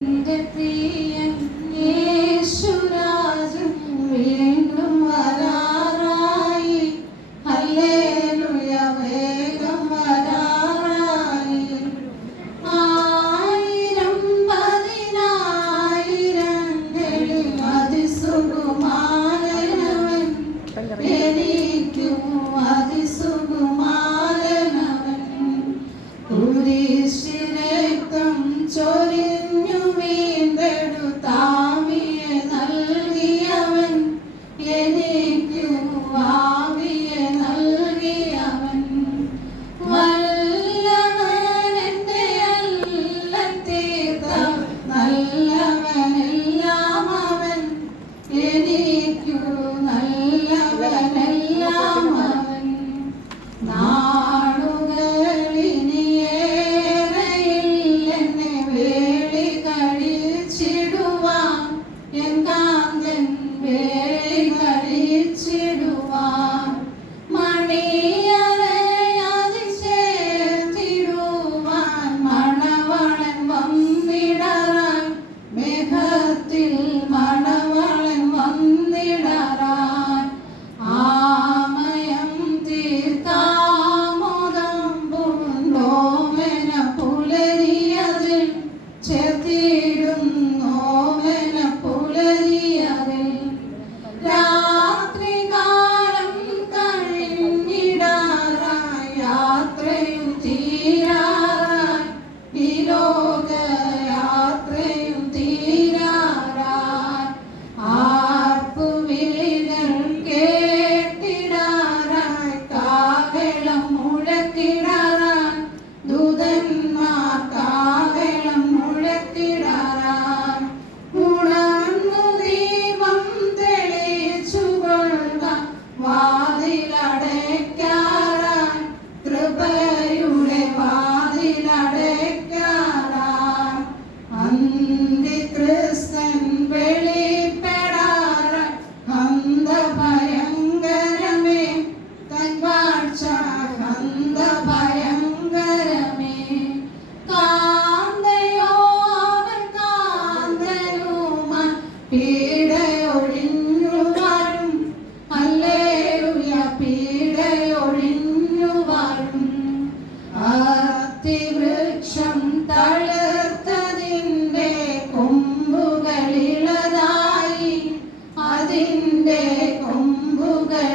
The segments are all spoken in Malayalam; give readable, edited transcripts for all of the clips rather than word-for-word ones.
എന്റെ പ്രിയൻ യേശുരാജൻ വീണ്ടും വരാറായി. ഹല്ലേലൂയ, വേഗം വരാറായി. ആയിരം പതിനായിരങ്ങളിൽ അതിസുകുമാരനവൻ, എനിക്കും അതിസുകുമാരനവൻ. കുരിശിൽ രക്തം ചൊരിഞ്ഞു വീണ്ടെടുത്താവിയെ നൽകിയവൻ, എനിക്കു ആവിയെ നൽകിയവൻ. വല്ലവൻ എന്റെ എല്ലാം തീർത്തവൻ, നല്ലവനെല്ലാം അവൻ, എനിക്കു നല്ലവനെല്ലാം അവൻ. നാളുകളിനിയേറെയിൽ എന്നെ വേളി കഴിച്ചിടുവാൻ, എങ്കാന്തൻ വേളി കഴിച്ചിടുവാൻ. മണിയറയാതിൽ ചേർത്തിടുവാൻ മണവാളൻ വന്നിടറാൻ, മേഘത്തിൽ മണവാളൻ വന്നിടറാൻ. ആമയം തീർത്താമോദം പൂണ്ടോമന പുലരിയതിൽ ചേർത്തിടുന്നോമന പുലരിയതിൽ. രാത്രികാലം കഴിഞ്ഞിടാറായി, യാത്രയും തീരാറായി, ഈ ലോക യാത്രയും തീരാറായി. ആർപ്പുവിളികൾ കേട്ടിടാറായി, കാഹളം മുഴക്കിടാറായി, ദൂതന്മാർ കാഹളം മുഴക്കിടാറായി. ഉണർന്നു ദീപം തെളിച്ചുകൊള്ളുക, വാതിലടയ്ക്കാറായി, കൃപയുടെ വാതിലടയ്ക്കാറായി. അന്തിക്രിസ്തൻ വെളിപ്പെടാറായി, അന്ധഭയങ്കരമേ തൻ വാഴ്ച, അന്ധഭയങ്കരമേ. കാന്തയോ അവൻ കാന്തനുമായി പീഡയൊഴിഞ്ഞു വരും, ഹല്ലേലൂയ, പീഡയൊഴിഞ്ഞു വരും. അത്തിവൃക്ഷം തളിർത്തതിൻ്റെ കൊമ്പുകളിളതായി, അതിൻ്റെ കൊമ്പുകളിളതായി.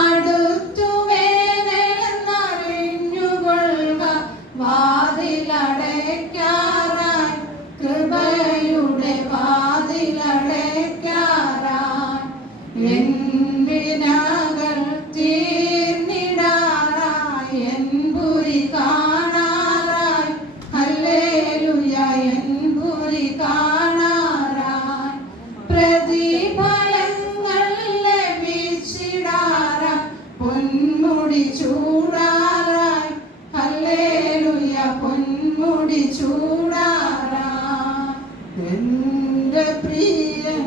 അടുത്തു വേനലെന്നറിഞ്ഞുകൊള്ളുക, വാതിലടയ്ക്കാറായി, കൃപയുടെ വാതിലടയ്ക്കാറായി. എൻ വിനാകൾ തീർന്നിടാറായി, എൻ പുരി കാണാറായി, ഹല്ലേലൂയ, എൻ പുരി കാണാറായി. പ്രതിഫലങ്ങൾ ലഭിച്ചിടാറായി, പൊന്മുടി ചൂടാറായി, ഹല്ലേലൂയ, പൊന്മുടി ചൂടാറായി. എന്റെ പ്രിയൻ